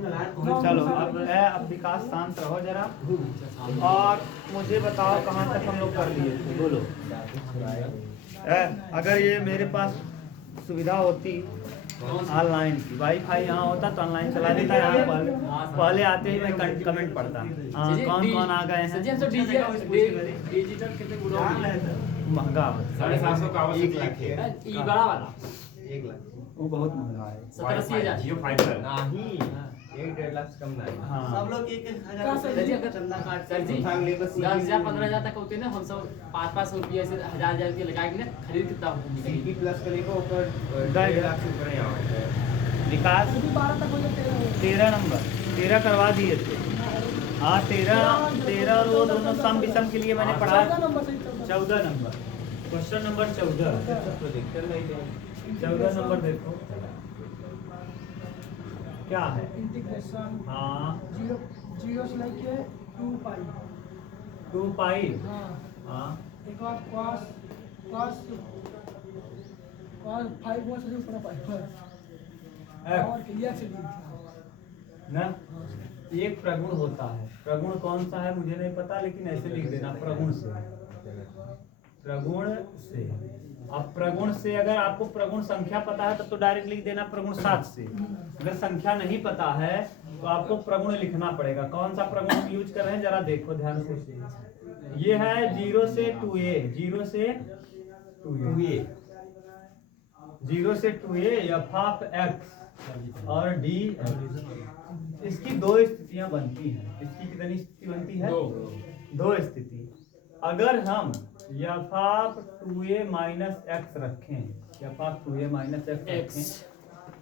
चलो अब विकास शांत रहो जरा और मुझे बताओ कहाँ तक हम लोग कर लिए थे, बोलो। अगर ये मेरे पास सुविधा होती ऑनलाइन की, वाईफाई यहाँ होता तो ऑनलाइन चला देता। यहाँ पहले आते ही मैं कमेंट पढ़ता, हाँ कौन कौन आ गए हैं। महंगा 750 का आवश्यक है, बड़ा वाला 1 लाख वो बहुत महंगा है। 70-80 जियो फाइबर नहीं, 1-1.5 लाख से कम नहीं। हाँ सब लोग 1,000 चंदा काट सर जी 10,000-15,000 तक होते ना। हम सब 500 रुपया से 1,000 रुपया लगा के ना खरीद कितना होगी। सीपी प्लस करेगा ऊपर 1.5 लाख से ऊपर यहाँ विकास 13 नंबर 13 करवा दिए थे। हाँ 13 और वो दोनों सम विषम के लिए मैंने पढ़ा। 14 नंबर क्वेश्चन नंबर 14। तो देखते नहीं थे। 14 नंबर देखो क्या है। इंटीग्रेशन हाँ 0 से लेके 2 पाई 2 पाई। हाँ हाँ एक बार cos 5 1 से ऊपर पाई और क्लियर से ना एक प्रगुण होता है। प्रगुण कौन सा है मुझे नहीं पता, लेकिन ऐसे लिख देना प्रगुण से। प्रगुण से अब प्रगुण से अगर आपको प्रगुण संख्या पता है तब तो डायरेक्ट लिख देना प्रगुण 7 से। अगर संख्या नहीं पता है तो आपको प्रगुण लिखना पड़ेगा। कौन सा प्रगुण यूज कर रहे हैं जरा देखो ध्यान से। ये है 0 से 2a, 0 से 2a, 0 से 2a f ऑफ x और d। इसकी 2 स्थितियां बनती हैं। इसकी कितनी स्थिति बनती है? 2 स्थिति। अगर हम f of 2a minus x रखें, f of 2a minus x रखें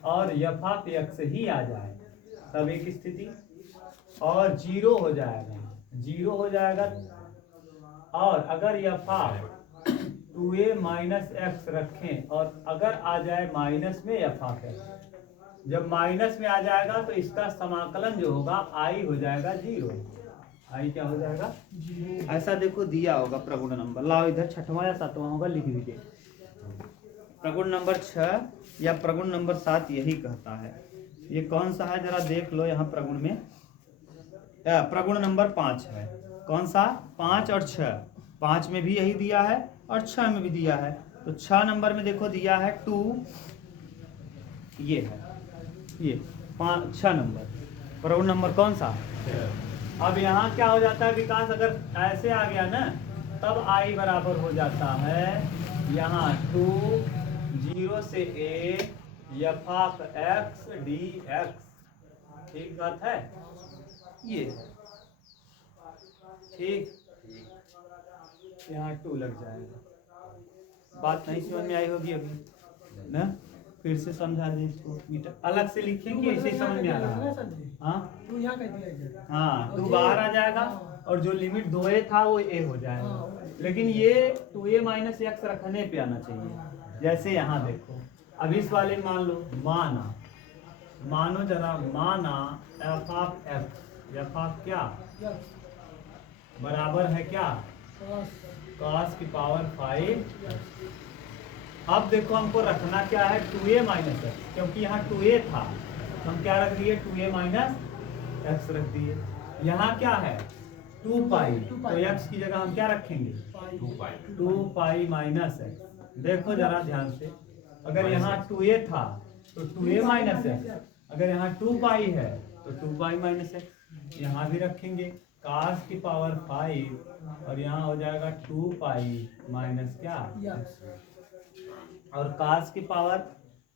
और f ऑफ x ही आ जाए तब एक स्थिति, और 0 हो जाएगा, 0 हो जाएगा। और अगर f of 2a minus x रखें और अगर आ जाए माइनस में f ऑफ x, जब माइनस में आ जाएगा तो इसका समाकलन जो होगा i हो जाएगा 0। आई क्या हो जाएगा? ऐसा देखो दिया होगा प्रगुण नंबर। लाओ इधर 6वां या 7वां होगा, लिख दीजिए। प्रगुण नंबर 6 या प्रगुण नंबर 7 यही कहता है। ये कौन सा है जरा देख लो। यहाँ प्रगुण में प्रगुण नंबर 5 है। कौन सा? 5 और 6। 5 में भी यही दिया है और 6 में भी दिया है। तो 6 नंबर में देखो दिया है 2, ये है ये 6 नंबर प्रगुण नंबर कौन सा? अब यहाँ क्या हो जाता है विकास, अगर ऐसे आ गया ना तब i बराबर हो जाता है यहाँ 2 0 से a f of x dx। ठीक बात है ये, ठीक। यहाँ 2 लग जाएगा। बात नहीं समझ में आई होगी अभी ना, फिर से समझा दें इसको। मीटर अलग से लिखें कि ऐसे समझ में आ रहा है? हाँ तू यहाँ कह दिया हाँ 2 बाहर आ जाएगा और जो लिमिट 2a था वो a हो जाएगा। लेकिन ये 2a माइनस x रखने पे आना चाहिए। जैसे यहाँ देखो, अब इस वाले मान लो, मानो जरा, माना f of x, f of क्या बराबर है क्या? cos की पावर 5। अब देखो हमको रखना क्या है? 2a माइनस x, क्योंकि यहाँ 2a था तो हम क्या रख दिए? 2a माइनस x रख दिए। यहाँ क्या है? 2 पाई, तो x की जगह हम क्या रखेंगे? 2 पाई माइनस x। देखो जरा ध्यान से, अगर यहाँ 2a था तो 2a माइनस x, अगर यहाँ 2 पाई है तो 2 पाई माइनस x। यहाँ भी रखेंगे cos की पावर 5 और यहाँ हो जाएगा 2 पाई माइनस क्या? और cos की power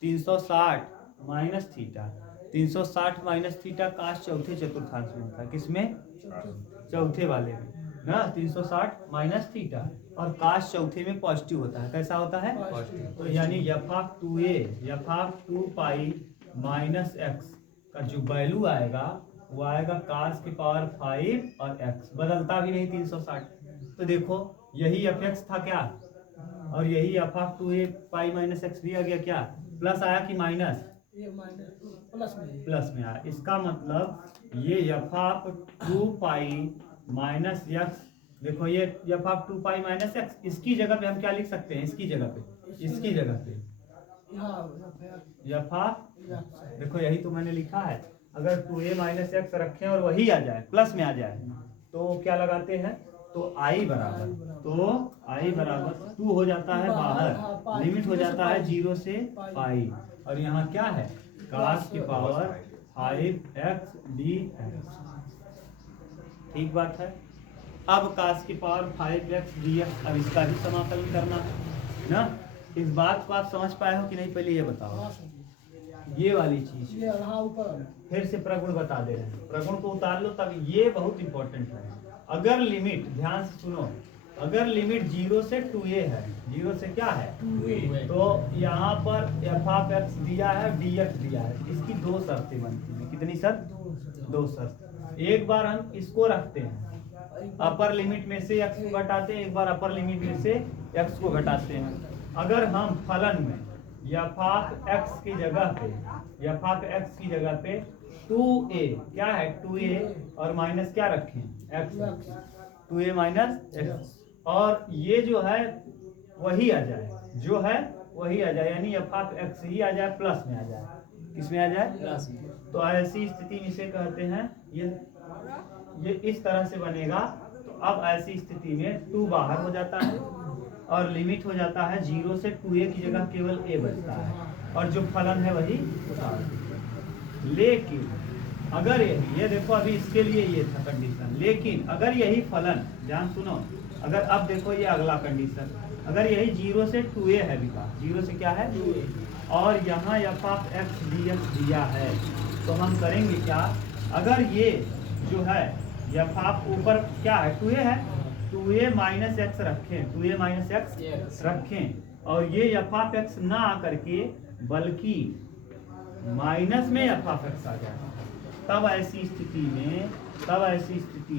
360 minus theta. 360 minus theta cos चौथे चतुर्थांश में होता है। किसमें? चौथे वाले में ना। 360 माइनस थीटा और cos चौथे में पॉजिटिव होता है। कैसा होता है? तो यानी f of 2a, f of 2 pi minus x का जो वैल्यू आएगा वो आएगा cos की पावर 5 और x, बदलता भी नहीं 360। तो देखो यही fx था क्या, और यही f of 2a pi minus x भी आ गया क्या? प्लस आया कि माइनस? प्लस में आया। इसका मतलब ये f of 2 pi minus x, देखो ये f of 2 pi minus x, इसकी जगह पे हम क्या लिख सकते हैं? इसकी जगह पे f ऑफ, देखो यही तो मैंने लिखा है अगर 2a माइनस एक्स रखें और वही आ जाए प्लस में आ जाए तो क्या लगाते हैं, तो i बराबर 2 हो जाता है बाहर, लिमिट हो जाता है 0 से पाई, और यहाँ क्या है cos की पावर 5x dx। ठीक बात है। अब cos की पावर 5x dx, अब इसका भी समाकलन करना है ना। इस बात को आप समझ पाए हो कि नहीं, पहले ये बताओ। हाँ सर जी। ये वाली चीज ये हाँ ऊपर फिर से प्रगुण बता दे रहे हैं, प्रगुण को उतार लो तब, ये बहुत इंपॉर्टेंट है। अगर लिमिट, ध्यान से सुनो, अगर लिमिट 0 से 2a है, 0 से क्या है, तो यहाँ पर f(x) दिया है, dx दिया है, इसकी दो शर्तें बनती हैं। कितनी शर्त? दो शर्त। एक बार हम इसको रखते हैं, अपर लिमिट में से x को घटाते हैं, एक बार अपर लिमिट में से x को घटाते हैं। अगर हम फलन में f(x) की जगह पे 2a, क्या है 2a और माइनस क्या रखें, x, 2a माइनस x, और ये जो है वही आ जाए, जो है वही आ जाए, यानी f(x) ही आ जाए, प्लस में आ जाए। किस में आ जाए? प्लस में। तो ऐसी स्थिति में इसे कहते हैं, ये इस तरह से बनेगा। तो अब ऐसी स्थिति में 2 बाहर हो जाता है और लिमिट हो जाता है 0 से 2a की जगह केवल a बचता है, और जो फलन है वही उतार दीजिए। लेकिन अगर ये देखो, अभी इसके लिए ये था कंडीशन, लेकिन अगर यही फलन, ध्यान सुनो, अगर अब देखो ये अगला कंडीशन, अगर यही 0 से 2a है विकास, 0 से क्या है 2a, और यहाँ f(x) dx दिया है, तो हम करेंगे क्या, अगर ये जो है f ऊपर क्या है 2a है, 2a माइनस एक्स रखें, 2a माइनस एक्स रखें, और ये f(x) ना आकर के बल्कि माइनस में f(x) आ जाए, तब ऐसी स्थिति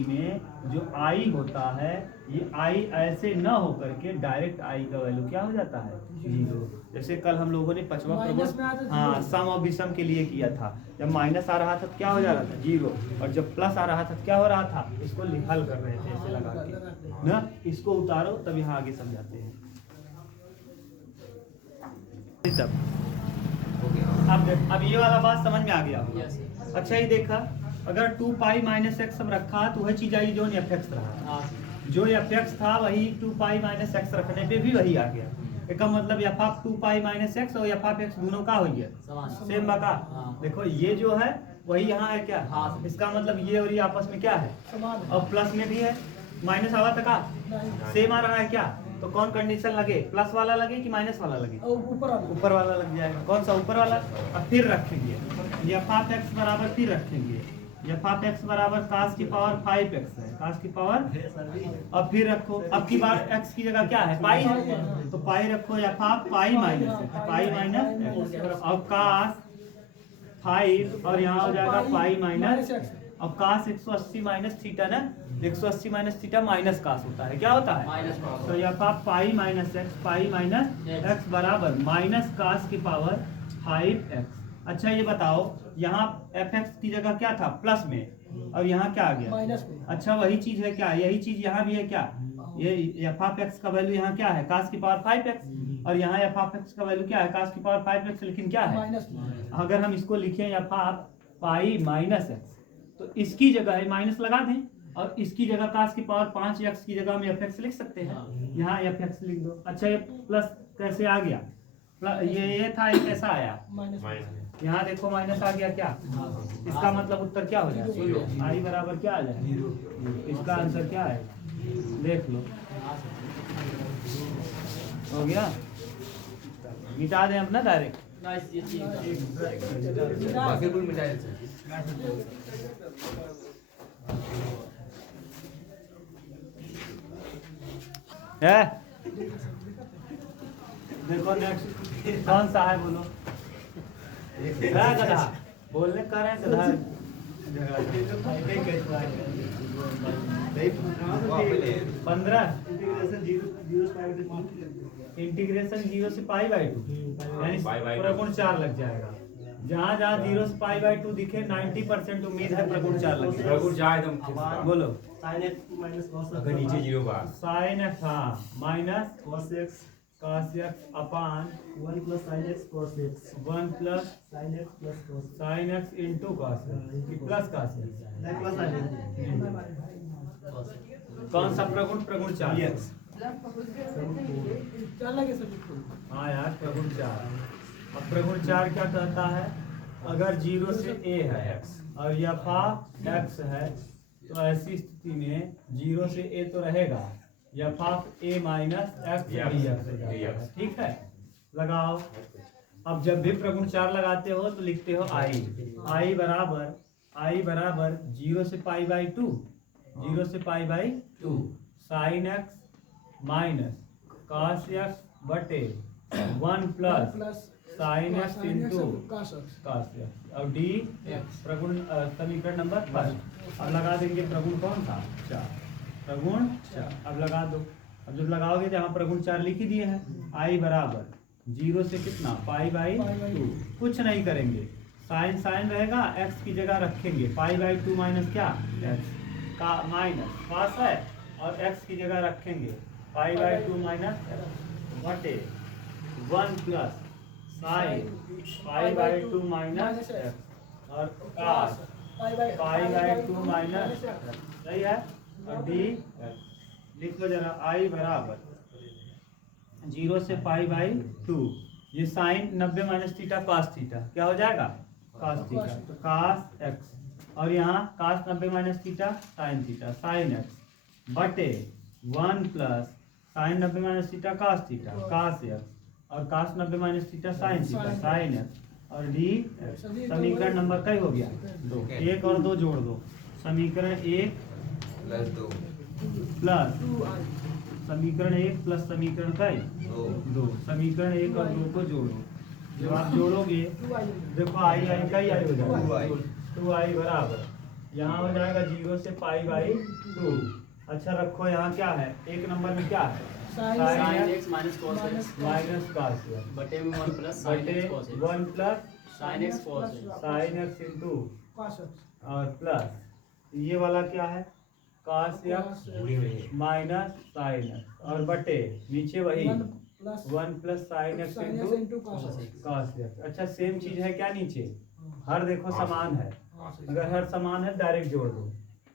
में जो i होता है, ये i ऐसे न होकर के डायरेक्ट i का वैल्यू क्या हो जाता है 0। जैसे कल हम लोगों ने पांचवा माइनस में आता प्रगुण, है हाँ, 0। सम और विषम के लिए किया था। जब माइनस आ रहा था तो क्या हो जा रहा था 0, और जब प्लस आ रहा था क्या हो रहा था, इसको हल कर रहे थे ऐसे लगा के ना। इसको उतारो तब यहाँ आगे समझाते हैं। तब अब ये वाला बात समझ में आ गया होगा। यस। अच्छा ही देखा, अगर 2 पाई माइनस एक्स हम रखा तो वह चीज आई जो f(x) रहा, हाँ जो f(x) था वही 2 पाई माइनस एक्स रखने पे भी वही आ गया। इसका मतलब f(2 पाई माइनस एक्स) और f(x) दोनों का हो गया समान। सेम बका। हाँ। देखो ये जो है वही यहाँ है क्या, हाँ। इसका मतलब ये और ये आपस में क्या है, समान है। और प्लस में भी है, माइनस आवा तक नहीं। सेम आ रहा है क्या, तो कौन कंडीशन लगे, प्लस वाला लगे कि माइनस वाला लगे, ऊपर आ ऊपर वाला लग जाएगा। कौन सा ऊपर वाला, और फिर रखेंगे f(x) बराबर, फिर रखेंगे f(x) बराबर cos की पावर 5x है, cos की पावर, अब फिर रखो, अब की बार x की जगह क्या है पाई है, तो पाई रखो, f पाई माइनस है, पाई माइनस x, अब cos 5 और यहाँ हो जाएगा पाई माइनस, अब cos 180 माइनस थीटा ना, 180 माइनस थीटा माइनस cos होता है, क्या होता है, माइनस cos। तो f pi minus x, pi minus x बराबर माइनस cos की पावर 5x। अच्छा ये बताओ, यहाँ f(x) की जगह क्या था प्लस में, और यहाँ क्या आ गया माइनस में। अच्छा वही चीज है क्या, यही चीज यहाँ भी है क्या, ये f(x) का वैल्यू यहाँ क्या है cos की पावर 5x, और यहाँ f(x) का वैल्यू क्या है cos की पावर 5x, लेकिन क्या है, माइनस में। अगर हम इसको लिखें f पाई माइनस x, तो इसकी जगह माइनस लगा दें, और इसकी जगह cos की पावर 5x की जगह में f(x) लिख सकते हैं, यहाँ f(x) लिख दो। अच्छा ये प्लस कैसे आ गया, ये था, ये कैसा आया, माइनस यहाँ देखो माइनस आ गया क्या, इसका मतलब उत्तर क्या हो जाए, आई बराबर क्या आ जाए, इसका आंसर क्या है, देख लो, हो गया, मिटा दें अपना डायरेक्ट। नाइस, ये ठीक बाकी कुल मिटा देते है। देखो नेक्स्ट कौन सा है बोलो, गधा बोलने कर रहे हैं गधा, इंटीग्रेशन 0 से π/2 यानी प्रगुण 4 लग जाएगा। जहाँ जहाँ 0 से π/2 दिखे 90% उम्मीद है प्रगुण 4 लग जाएगा। प्रगुण जा एकदम बोलो sin x minus cos अगर नीचे 0 बार sin x, हाँ, minus cos x cos x अपान 1 plus sin x cos x 1 plus sin x plus cos sin x into cos x कि प्लस cos x। नहीं plus sin x कौन सा प्रगुण? प्रगुण 4। dx चल लगे सभी को हाँ यार प्रगुण 4। अब प्रगुण 4 क्या कहता है? अगर 0 से a है और यफा x है तो ऐसी स्थिति में 0 से a तो रहेगा, यफा a माइनस x dx हो जाता है। ठीक है, लगाओ। अब जब भी प्रगुण 4 लगाते हो तो लिखते हो i बराबर 0 से pi by 2 sine x minus cos x बटे 1 plus sine x into cos cos x और d प्रगुण समीकरण नंबर 1। अब लगा देंगे प्रगुण कौन था? 4। प्रगुण 4 अब लगा दो। अब जब लगाओगे तो यहाँ प्रगुण 4 लिख ही दिए हैं। i बराबर 0 से कितना? पाई बाई 2। कुछ नहीं करेंगे, साइन साइन रहेगा, x की जगह रखेंगे पाई बाई 2 माइनस क्या? x का माइनस पास है और x की जगह रखेंगे पाई बाई 2 माइनस बटे 1 plus sine pi by 2 minus x और cos पाई बाई 2 माइनस सही है। और d लिखो जरा i बराबर 0 से पाई बाई 2। ये sine 90 minus theta cos theta क्या हो जाएगा? cos थीटा, तो cos x और यहाँ cos 90 minus theta sine theta sine x बटे 1 plus sine 90 minus theta cos theta cos x और cos 90 minus theta sine x और d समीकरण नंबर कई हो गया? 2। 1 और 2 जोड़ दो, समीकरण 1 प्लस समीकरण 1 प्लस समीकरण कई 2। समीकरण 1 और 2 को जोड़ो, जब आप जोड़ोगे देखो आई कई आई हो जाएगा 2i बराबर यहाँ हो जाएगा 0 से पाई बाई 2। अच्छा रखो, यहाँ क्या है? एक नंबर में क्या है? sin x minus cos x minus cos x बटे में 1 प्लस sin बटे x cos x 1 plus sin x cos x sine x into cos और प्लस ये वाला क्या है? cos x minus sine x और बटे नीचे वही 1 plus sine x into cos cos x। अच्छा सेम चीज है क्या नीचे? हर देखो समान है, अगर हर समान है डायरेक्ट जोड़ दो।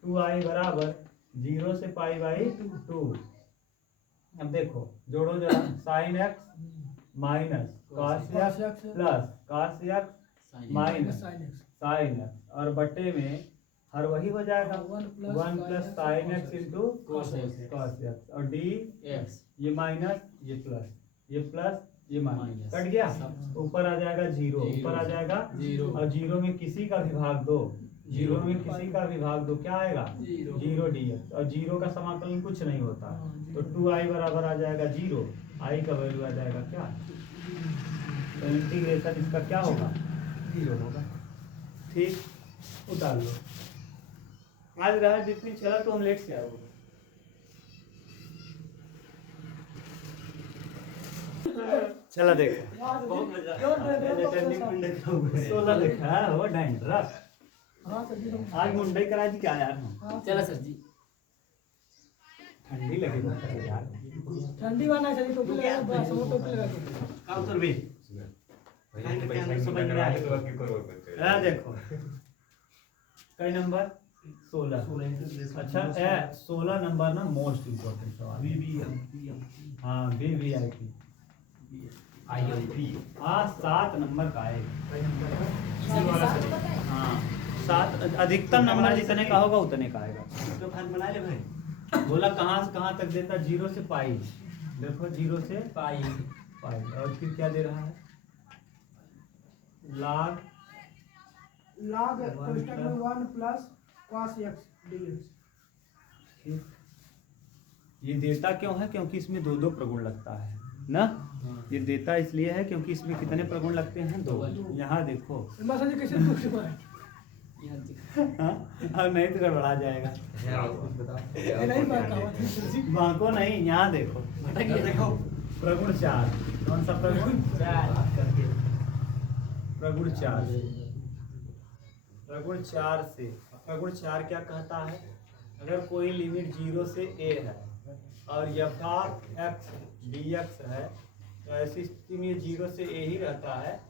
2i बराबर 0 से पाई बाई 2। अब देखो जोड़ो जरा, sine x minus cos x plus cos x minus sine x और बटे में हर वही हो जाएगा 1 plus sine x into cos x और d x ये माइनस ये प्लस ये माइनस कट गया, ऊपर आ जाएगा 0, ऊपर आ जाएगा 0 और 0 में किसी का भी भाग दो, 0 में किसी का भी भाग दो क्या आएगा? 0 dx और 0 का समाकलन कुछ नहीं होता, तो 2i बराबर आ जाएगा 0, i का वैल्यू आ जाएगा क्या? तो इंटीग्रेशन इसका क्या होगा? 0 होगा। ठीक, उतार लो। आज रहा जितनी चला तो हम लेट से आओगे। चला देखो बहुत मजा 16 देखा है वो डेंजरस। हाँ सर जी आज मुंडई करा दी क्या यार हम? चला सर जी ठंडी लगी बहुत है यार। ठंडी वाला सर टोपी लगा बस वो टोपी लगा के का उतर भी ये देखो कई नंबर 16। अच्छा 16 नंबर ना मोस्ट इम्पोर्टेंट सवाल। हाँ VVIP हाँ 7 नंबर का आएगा। हाँ 7 अधिकतम नंबर जितने का होगा उतने का आएगा। तो खान बना ले भाई। बोला कहाँ से कहाँ तक देता? 0 से पाई। देखो 0 से पाई और फिर क्या दे रहा है? log कोष्ठक में 1 प्लस cos x dx। ये देता क्यों है? क्योंकि इसमें 2 प्रगुण लगता है ना। ये देता इसलिए है क्योंकि इसमें कितने प्रगुण लगते हैं? 2। यहाँ देखो बस सर जी कैसे पूछ रहा है हाँ अब नहीं तो गड़बड़ा जाएगा। ये नहीं बात हुआ सर जी बाको नहीं, यहाँ देखो देखो प्रगुण 4। कौन सा प्रगुण? 4 प्रगुण 4 प्रगुण 4 से प्रगुण 4 क्या कहता है? अगर कोई लिमिट 0 से a है और यथा x dx है तो ऐसी स्थिति में ये 0 से a ही रहता है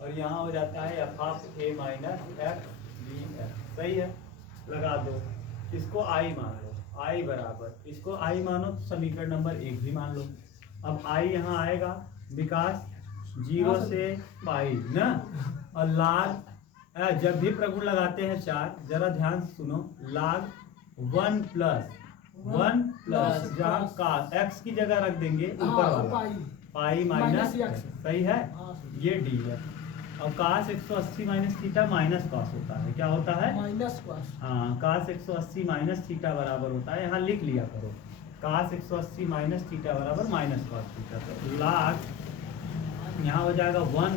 और यहाँ हो जाता है f of a minus f df। सही है, लगा दो। इसको i मान लो, i बराबर, इसको i मानो तो समीकरण नंबर 1 भी मान लो। अब i यहाँ आएगा विकास 0 से पाई ना, और लाग जब भी प्रगुण लगाते हैं 4, जरा ध्यान से सुनो, लाग 1 प्लस जहाँ का x की जगह रख देंगे ऊपर वाला पाई माइनस, सही है, ये डी है। और काश 180 माइनस थीटा माइनस कॉस होता है, क्या होता है माइनस कॉस। हाँ, काश 180 माइनस थीटा बराबर होता है, यहाँ लिख लिया करो, काश 180 माइनस थीटा बराबर माइनस कॉस थीटा। तो लाग यहाँ हो जाएगा 1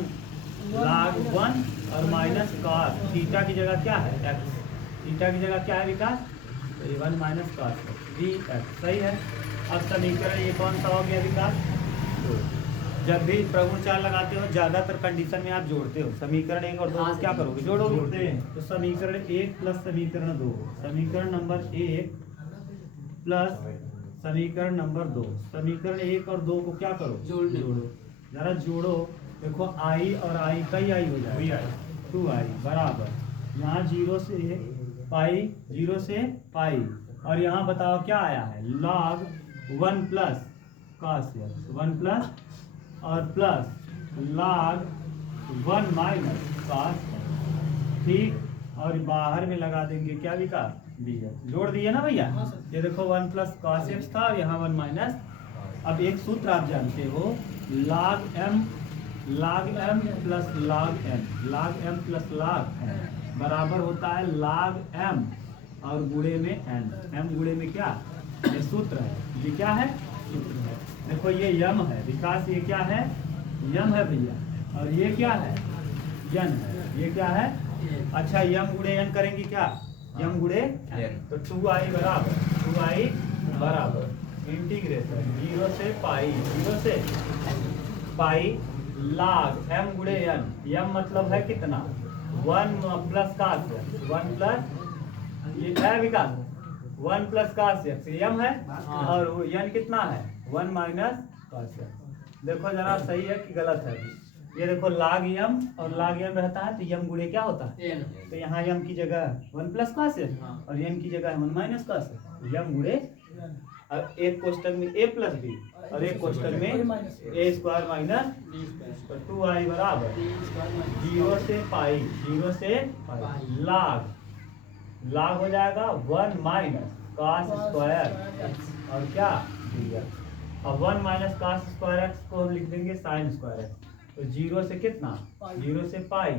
लाग 1 और माइनस कॉस थीटा की जगह क्या है x, थीटा की जगह क्या है विकास, तो ये 1 माइनस कॉस dx। सही है। अब समीकरण ये कौन सा हो गया विकास, तो जब भी प्रगुण 4 लगाते हो ज्यादातर कंडीशन में आप जोड़ते हो, समीकरण 1 और 2 को क्या करोगे, जोड़ोगे। तो समीकरण 1 प्लस समीकरण 2, समीकरण नंबर 1 प्लस समीकरण नंबर 2, समीकरण 1 और 2 को क्या करो, जोड़ो। जरा जोड़ो, देखो i और i कई i हो जाएगा 2i बराबर, यहाँ 0 से पाई, 0 से पाई, और यहाँ बताओ क्या आया है, log 1 plus cos x, 1 plus और plus log 1 minus cos x, ठीक। और बाहर में लगा देंगे क्या विकास, dx। जोड़ दिए ना भैया, ये देखो 1 प्लस cos x था और यहाँ 1 माइनस। अब एक सूत्र आप जानते हो, log m plus log m plus log m बराबर होता है log m और गुणे में n, m गुणे में क्या, ये सूत्र है, ये क्या है, सूत्र है। देखो ये यम है विकास, ये क्या है, यम है भैया, और ये क्या है, यन है, ये क्या है, अच्छा यम गुणे n करेंगे क्या, यम गुणे n, तो 2i बराबर इंटीग्रेशन 0 से पाई, 0 से पाई log m गुणे n, m मतलब है कितना, 1 प्लस cos x, 1 प्लस ये है विकास 1 प्लस cos x m है, और n कितना है 1 माइनस cos x। देखो जरा सही है कि गलत है, ये देखो log m और log m रहता है तो m गुणे क्या होता है, तो यहाँ m की जगह 1 प्लस cos x और n की जगह 1 माइनस cos x, m गुणे। अब एक क्वेश्चन में a प्लस b और एक क्वेश्चन में a स्क्वायर माइनस, तो 2i बराबर 0 से पाई, 0 से पाई, लाग हो जाएगा 1 माइनस cos स्क्वायर और क्या dx। अब 1 माइनस cos स्क्वायर x को हम लिख देंगे sin स्क्वायर x, तो 0 से कितना, 0 से पाई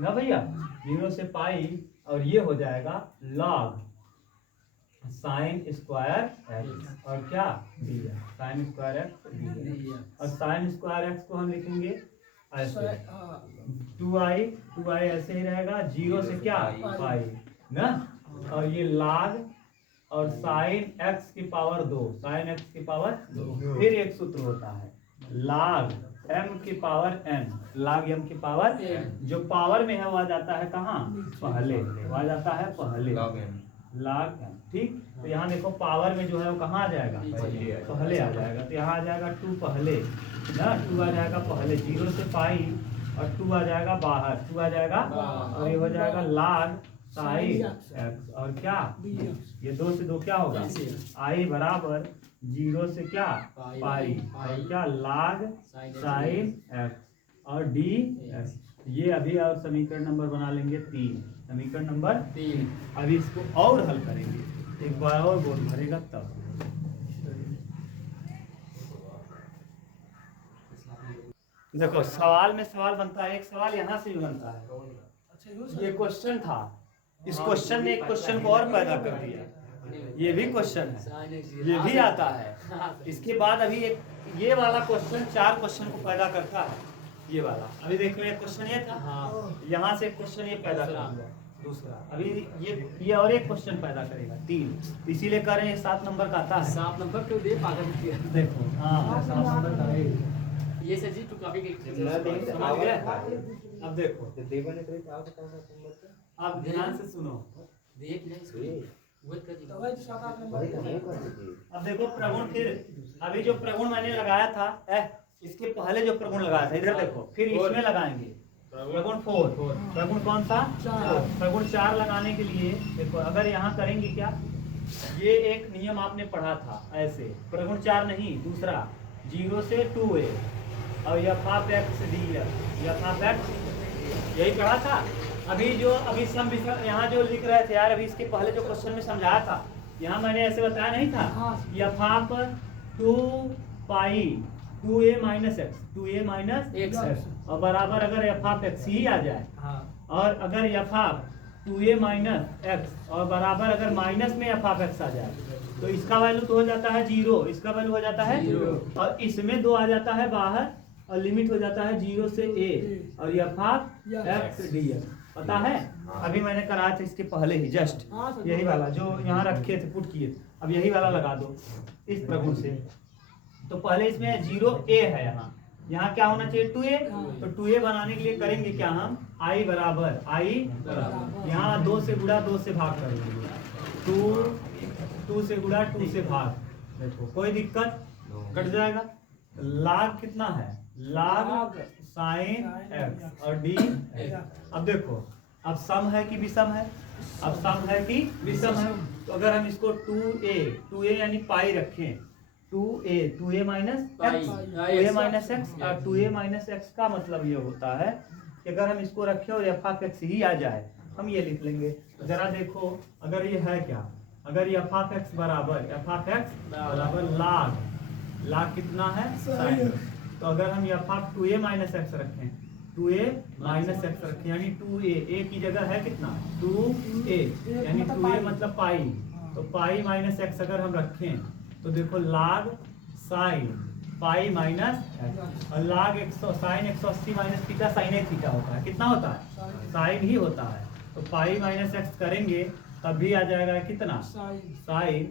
ना भैया, 0 से पाई, और ये हो जाएगा log साइन स्क्वायर x और क्या dx, sine square x dx। और साइन स्क्वायर x को हम लिखेंगे ऐसे, 2i ऐसे ही रहेगा, 0 से क्या पाई ना, और ये log और साइन x की पावर 2, साइन x की पावर 2, फिर एक सूत्र होता है log m की पावर n, log m की पावर, जो पावर में है वो आ जाता है कहाँ, पहले, वो आ जाता है पहले, log m, ठीक। तो यहाँ देखो पावर में जो है वो कहाँ आ जाएगा, पहले आ जाएगा, तो यहाँ आ जाएगा 2 पहले ना, 2 आ जाएगा पहले, 0 से पाई और 2 आ जाएगा बाहर, 2 आ जाएगा, और ये हो जाएगा log साइन x और क्या, ये 2 से 2 क्या होगा, i बराबर 0 से क्या पाई और क्या log साइन x और dx। ये अभी आप समीकरण नंबर बना लेंगे 3, समीकरण नंबर 3। अभी इसको और हल करेंगे, एक बार और बोल भरेगा तब। देखो सवाल में सवाल बनता है, एक सवाल यहाँ से भी बनता है, ये क्वेश्चन था, इस क्वेश्चन ने एक क्वेश्चन को और पैदा कर दिया, ये भी क्वेश्चन है, ये भी आता है। इसके बाद अभी एक ये वाला क्वेश्चन 4 क्वेश्चन को पैदा करता है, ये वाला। अभी देख लो एक क्वेश्चन ये था, यहाँ से क्वेश्चन ये पैदा करेगा, दूसरा अभी ये और एक क्वेश्चन पैदा करेगा, 3, इसीलिए कह रहे हैं 7 नंबर का आता है। 7 नंबर क्यों दे पागल किया, देखो हाँ 7 नंबर का है ये सर जी टू कॉपी के समझ गए। अब देखो अब ध्यान से सुनो, देख ले इसको वही कर दी। तो वही 7-8 नंबर का। अब देखो प्रगुण, फिर अभी जो प्रगुण मैंने लगाया था इसके पहले जो प्रगुण लगाया था इधर देखो, फिर इसमें लगाएंगे प्रगुण 4। प्रगुण कौन सा? 4। प्रगुण 4 लगाने के लिए देखो, अगर यहाँ करेंगे क्या, ये एक नियम आपने पढ़ा था ऐसे, प्रगुण 4 नहीं, दूसरा 0 से 2a और f(x) dx, f(x) यही पढ़ा था। अभी सम यहाँ जो लिख रहे थे यार, अभी इसके पहले जो क्वेश्चन में समझाया था, यहाँ मैंने ऐसे बताया नहीं था, f(2 पाई 2a minus x, 2a minus x और बराबर अगर f(x) ही आ जाए, और अगर f(2a माइनस x) और बराबर अगर माइनस में f(x) आ जाए, तो इसका वैल्यू तो हो जाता है 0, इसका वैल्यू हो जाता है 0, और इसमें 2 आ जाता है बाहर, और लिमिट हो जाता है 0 से a और f(x) dx। पता है, अभी मैंने कराया था इसके पहले ही, जस्ट यही वाला जो यहाँ रखे थे, पुट किए थे। अब यही वाला लगा दो इस प्रगुण से। तो पहले इसमें 0a है, यहाँ क्या होना चाहिए 2a, तो 2a बनाने के लिए करेंगे क्या, हम i बराबर यहाँ 2 से गुणा 2 से भाग करेंगे, 2 से गुणा 2 से भाग, देखो कोई दिक्कत, कट जाएगा। लाग कितना है, लाग साइन x और d। अब देखो, अब सम है कि विषम है, अब सम है कि विषम है, तो अगर हम इसको 2a यानी पाई रखें, 2a minus x, 2a minus x, और 2a माइनस x का मतलब ये होता है कि अगर हम इसको रखें और f(x) ही आ जाए, हम ये लिख लेंगे। तो जरा देखो, अगर ये है क्या, अगर ये f(x) बराबर लाग कितना है, साइन। तो अगर हम f(2a माइनस x) रखें, 2a माइनस x रखें, यानी 2a की जगह है कितना 2a, यानी 2a मतलब पाई, तो पाई माइनस x अगर हम रखें, तो देखो लाग साइन पाई माइनस x, और लाग sine 180 minus theta sine theta होता है, कितना होता है, साइन ही होता है। तो पाई माइनस x करेंगे तब भी आ जाएगा कितना, साइन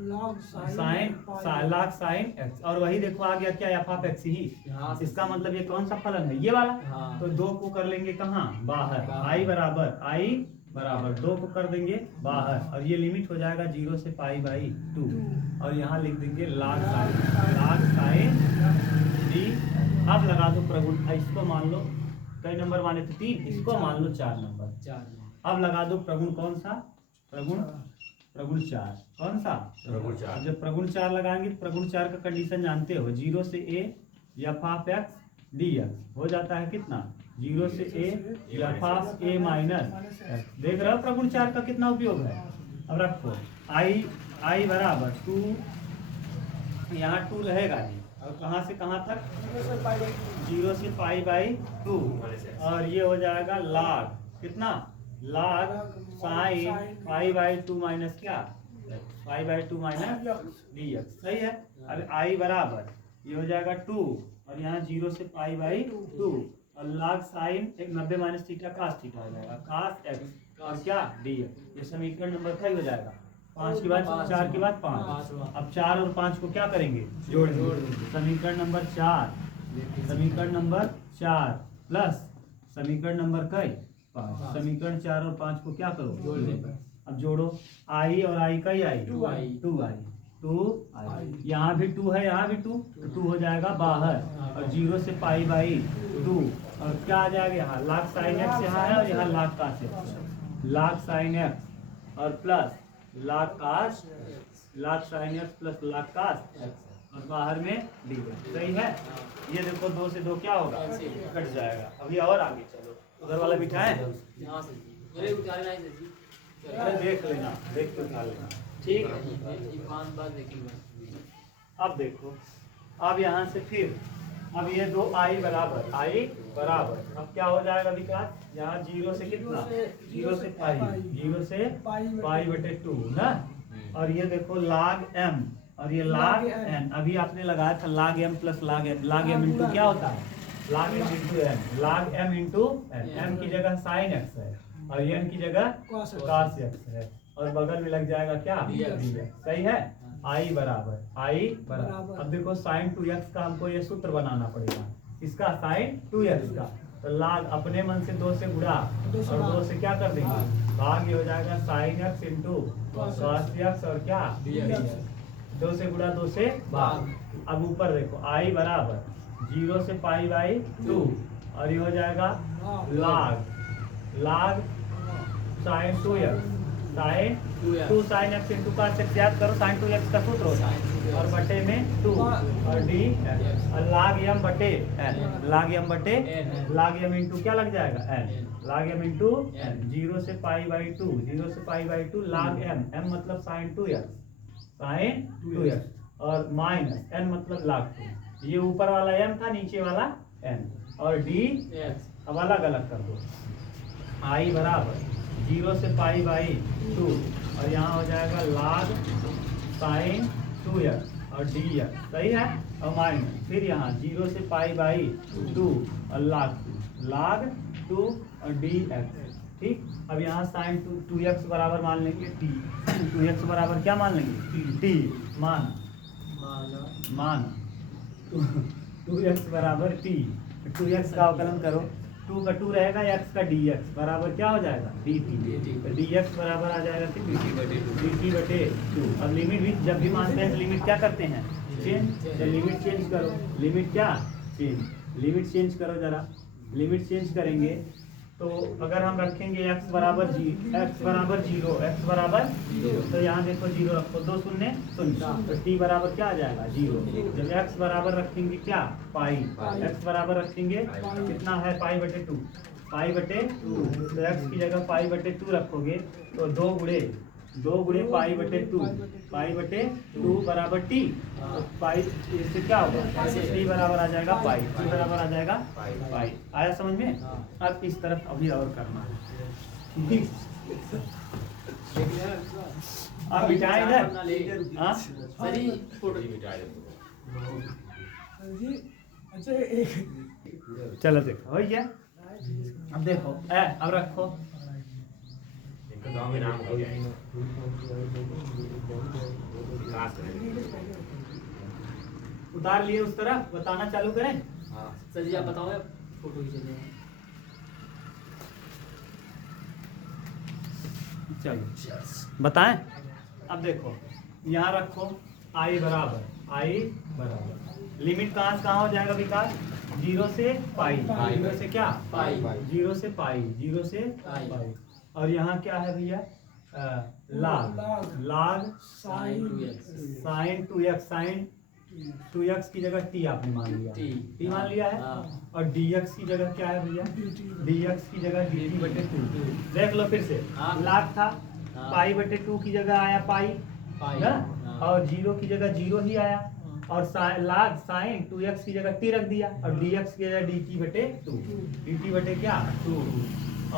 लाग साइन x, और वही देखो आ गया क्या f(x) ही, इसका मतलब ये कौन सा फलन है, ये वाला। तो 2 को कर लेंगे कहाँ, बाहर, i बराबर 2 को कर देंगे बाहर, और ये लिमिट हो जाएगा 0 से π/2, और यहाँ लिख देंगे लाग साइन d। अब लगा दो प्रगुण, इसको मान लो कई नंबर माने थे 3, इसको मान लो 4 नंबर। अब लगा दो प्रगुण कौन सा, प्रगुण 4, कौन सा, प्रगुण 4। जब प्रगुण 4 लगाएंगे, प्रगुण 4 का कंडीशन जानते हो, 0 से a f(x) dx हो जाता है कितना, 0 से a f(a माइनस x। देख रहे हो प्रगुण 4 का कितना उपयोग है। अब रखो i बराबर 2, यहाँ 2 रहेगा नहीं, और कहाँ से कहाँ तक, 0 से π/2, और ये हो जाएगा लाग कितना, लाग साइन π/2 माइनस क्या, π/2 माइनस dx, सही है। अब i बराबर ये हो जाएगा 2, और यहाँ 0 से π/2, और लाग साइन 90 माइनस थीटा cos थीटा हो जाएगा, cos x, और क्या dx। ये समीकरण नंबर 5 हो जाएगा, 5 के बाद 4 के बाद 5। अब 4 और 5 को क्या करेंगे, जोड़ेंगे। समीकरण नंबर 4 प्लस समीकरण नंबर 5, समीकरण 4 और 5 को क्या करो, अब जोड़ो, i और i का ही i 2i, यहाँ भी 2 है, यहाँ भी 2, तो 2 हो जाएगा बाहर, और 0 से π/2, और क्या आ जाएगा यहाँ लाग साइन x यहाँ है, और यहाँ लाग cos x, लाग साइन x और प्लस लाग साइन x प्लस लाग cos x, और बाहर में dx, सही है। ये देखो 2 से 2 क्या होगा, कट जाएगा। अभी और आगे चलो, उधर वाला बिठाए, देख लेना, देख के उठा लेना, ठीक है। अब देखो, अब यहाँ से फिर अब ये 2 i बराबर अब क्या हो जाएगा विकास, यहाँ 0 से कितना, 0 से π/2 ना, और ये देखो लाग m और ये लाग n। अभी आपने लगाया था लाग m प्लस लाग m इंटू क्या होता है, लाग m इंटू n, लाग m इंटू m की जगह साइन x है, और n की जगह cos x है, और बगल में लग जाएगा क्या, सही है। i बराबर अब देखो साइन 2x का हमको ये सूत्र बनाना पड़ेगा, इसका साइन 2x का, तो लाग अपने मन से 2 से गुणा और 2 से क्या कर देंगे भाग, ये हो जाएगा sine x into cos x और क्या 2 से गुणा 2 से भाग। अब ऊपर देखो आई बराबर 0 से पाई बाई 2 और ये हो जाएगा लाग sine 2x sine 2 sine x into cos x याद करो साइन 2x का सूत्र होता है और बटे में 2 और d और लाग m बटे n लाग m बटे लाग m इंटू क्या लग जाएगा n लाग m इंटू 0 से पाई बाई 2 0 से पाई बाई 2 लाग m मतलब साइन 2x और माइनस n मतलब लाग 2 ये ऊपर वाला m था नीचे वाला n और d अब अलग अलग कर दो आई बराबर 0 से पाई बाई 2 और यहाँ हो जाएगा लाग साइन 2x और dx सही है और माइनस फिर यहाँ 0 से पाई बाई 2 और लाग 2 और dx ठीक। अब यहाँ साइन 2x बराबर मान लेंगे t 2x बराबर क्या मान लेंगे t मान 2x बराबर t 2x का अवकलन करो 2 का 2 रहेगा x का dx बराबर क्या हो जाएगा dt तो dx बराबर आ जाएगा dt बटे 2। अब लिमिट भी जब भी मानते हैं तो लिमिट क्या करते हैं चेंज तो लिमिट चेंज करो लिमिट क्या लिमिट चेंज करो जरा लिमिट चेंज करेंगे तो अगर हम रखेंगे x बराबर 0 x बराबर तो यहाँ देखो 0 रखो 2 शून्य शून्य तो t बराबर क्या आ जाएगा 0। जब x बराबर रखेंगे क्या पाई x बराबर रखेंगे कितना है पाई बटे 2 तो x की जगह पाई बटे 2 रखोगे तो 2 गुणे पाई बटे 2 बराबर t तो पाई इससे क्या होगा t बराबर आ जाएगा पाई t बराबर आ जाएगा पाई। आया समझ में। अब इस तरफ अभी और करना है ठीक। अब मिटाएं इधर हाँ अच्छा एक चलो देखो हो गया। अब देखो अब रखो इनका गांव में नाम हो जाएगा विकास उतार लिए उस तरफ बताना चालू करें। हाँ सर जी आप बताओ फोटो खींचने चलो बताएं। अब देखो यहाँ रखो आई बराबर लिमिट कहाँ हो जाएगा विकास 0 से पाई 0 से क्या पाई 0 से पाई 0 से पाई और यहाँ क्या है भैया लाग साइन साइन 2x की जगह t आपने मान लिया t मान लिया है और dx की जगह क्या है भैया dx की जगह dt बटे 2 देख लो फिर से लाग था पाई बटे 2 की जगह आया पाई ना और 0 की जगह 0 ही आया और लाग साइन 2x की जगह t रख दिया और dx की जगह dt बटे क्या 2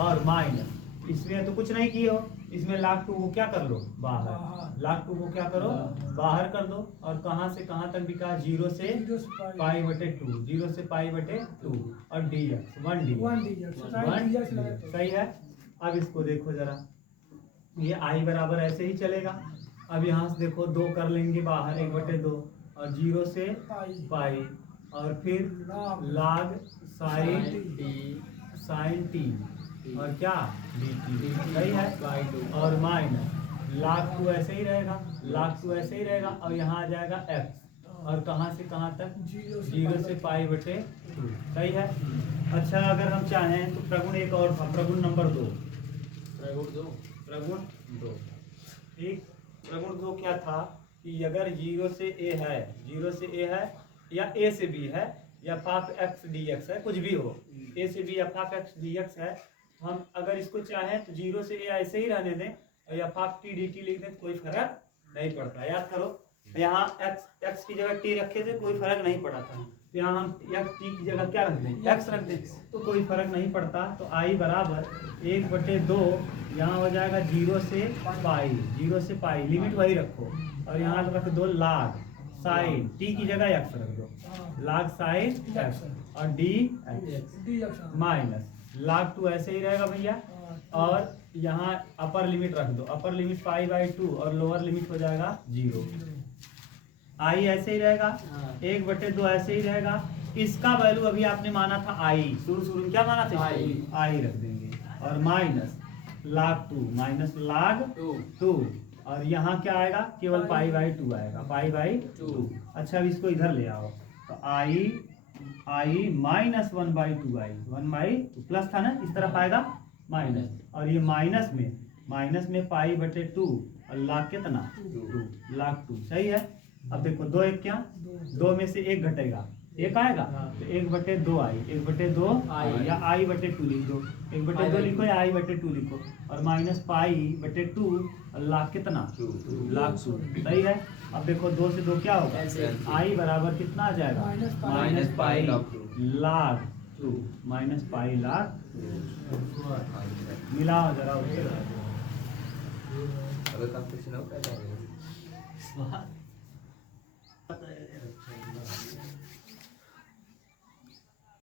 और माइनस इसमें तो कुछ नहीं किए हो इसमें लाग 2 को क्या कर लो बाहर लाग 2 को क्या करो बाहर कर दो और कहां से कहां तक बिका 0 से पाई बटे 2 0 से पाई बटे 2 और dx 1 सही है। अब इसको देखो जरा ये आई बराबर ऐसे ही चलेगा। अब यहाँ से देखो 2 कर लेंगे बाहर 1 बटे 2 और 0 से पाई और फिर लाग साइन टी और क्या dt सही है और माइनस लाग 2 ऐसे ही रहेगा और यहाँ आ जाएगा x और कहाँ से कहाँ तक 0 से पाई बटे 2 सही है। अच्छा अगर हम चाहें तो प्रगुण एक और था प्रगुण नंबर 2 ठीक। प्रगुण 2 क्या था कि अगर 0 से a है या a से b है या फाफ x dx है कुछ भी हो a से b या फाफ x dx है हम अगर इसको चाहें तो 0 से a ऐसे ही रहने दें या फाफ t dt लिख दें तो कोई फर्क नहीं पड़ता। याद करो यहाँ x की जगह t रखे थे कोई फर्क नहीं पड़ा था तो यहाँ हम t की जगह क्या रख दें x रख दें तो कोई फर्क नहीं पड़ता। तो i बराबर 1/2 यहाँ हो जाएगा 0 से पाई लिमिट वही रखो और यहाँ रख दो लाग साइन t की जगह x रख दो लाग साइन x और d माइनस लाग 2 ऐसे ही रहेगा भैया और यहाँ अपर लिमिट रख दो अपर लिमिट पाई बाई 2 और लोअर लिमिट हो जाएगा 0। आई ऐसे ही रहेगा 1/2 ऐसे ही रहेगा। इसका वैल्यू अभी आपने माना था आई शुरू में क्या माना था आई रख देंगे और माइनस लाग 2 माइनस लाग 2 और यहाँ क्या आएगा, केवल पाई बाई 2 आएगा, पाई बाई 2। अच्छा अब इसको इधर ले आओ, तो आई माइनस 1/2 आई, 1/2 प्लस था ना, इस तरफ आएगा माइनस, और ये माइनस में पाई बटे 2 और लाख कितना 2, लाख 2। सही है। अब देखो 2 एक क्या, 2 में से 1 घटेगा, 1 आएगा, तो 1/2 आई, 1/2 आई, या आई बटे 2 लिख दो, 1/2 लिखो या आई बटे 2 लिखो, और माइनस पाई बटे 2 और लाख कितना, लाख 2। सही है। अब देखो 2 से 2 क्या होगा, आई बराबर कितना आ जाएगा, minus pi lakh 2, minus pi lakh 2। मिलाओ जरा उसके अगर कंपटीशन हो क्या